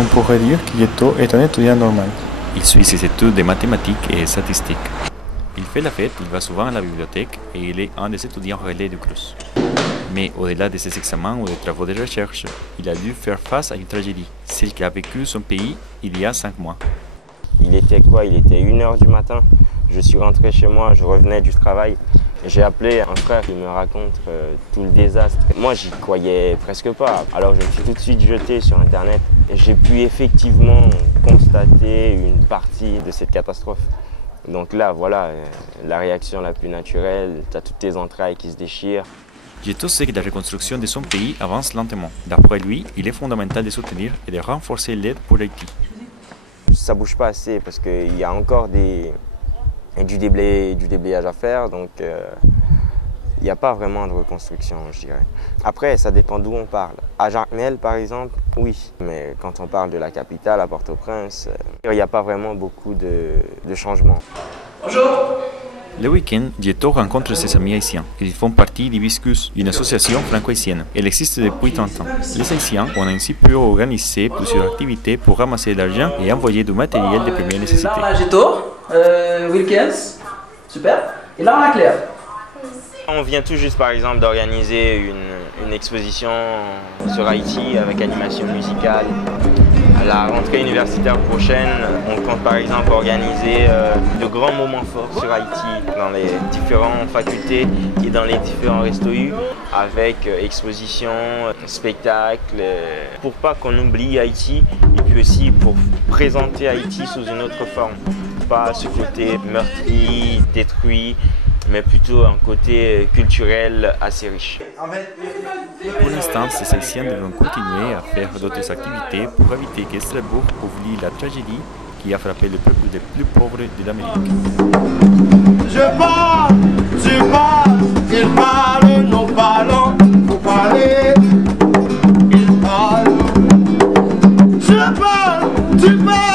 On pourrait dire que Gieto est un étudiant normal. Il suit ses études de mathématiques et statistiques. Il fait la fête, il va souvent à la bibliothèque et il est un des étudiants relais du Crous. Mais au-delà de ses examens ou des travaux de recherche, il a dû faire face à une tragédie, celle qu'a vécu son pays il y a 5 mois. Il était quoi? Il était 1h du matin. Je suis rentré chez moi, je revenais du travail. J'ai appelé un frère qui me raconte tout le désastre. Moi, j'y croyais presque pas. Alors, je me suis tout de suite jeté sur Internet et j'ai pu effectivement constater une partie de cette catastrophe. Donc là, voilà, la réaction la plus naturelle, tu as toutes tes entrailles qui se déchirent. Gieto sait que la reconstruction de son pays avance lentement. D'après lui, il est fondamental de soutenir et de renforcer l'aide pour Haïti. Ça bouge pas assez parce qu'il y a encore du déblayage à faire, donc il n'y a pas vraiment de reconstruction, je dirais. Après, ça dépend d'où on parle. À Jacmel, par exemple, oui. Mais quand on parle de la capitale, à Port-au-Prince, il n'y a pas vraiment beaucoup de changements. Bonjour. Le week-end, Gieto rencontre ses amis haïtiens. Ils font partie d'Hibiscus, une association franco-haïtienne. Elle existe depuis 30 ans. Les Haïtiens ont ainsi pu organiser plusieurs activités pour ramasser de l'argent et envoyer du matériel de première nécessité. Là, on a Gieto, Wilkins, super. Et là, on a Claire. On vient tout juste, par exemple, d'organiser une exposition sur Haïti avec animation musicale. À la rentrée universitaire prochaine, on compte par exemple organiser de grands moments forts sur Haïti dans les différentes facultés et dans les différents restos U avec exposition, spectacles, pour pas qu'on oublie Haïti et puis aussi pour présenter Haïti sous une autre forme. Pas ce côté meurtri, détruit, mais plutôt un côté culturel assez riche. Pour l'instant, ces Haïtiens devront continuer à faire d'autres activités pour éviter que Strasbourg oublie la tragédie qui a frappé le peuple le plus pauvre de l'Amérique. Je parle, tu parles, il parle, nous parlons, vous parlez, il parle. Je parle, tu parles.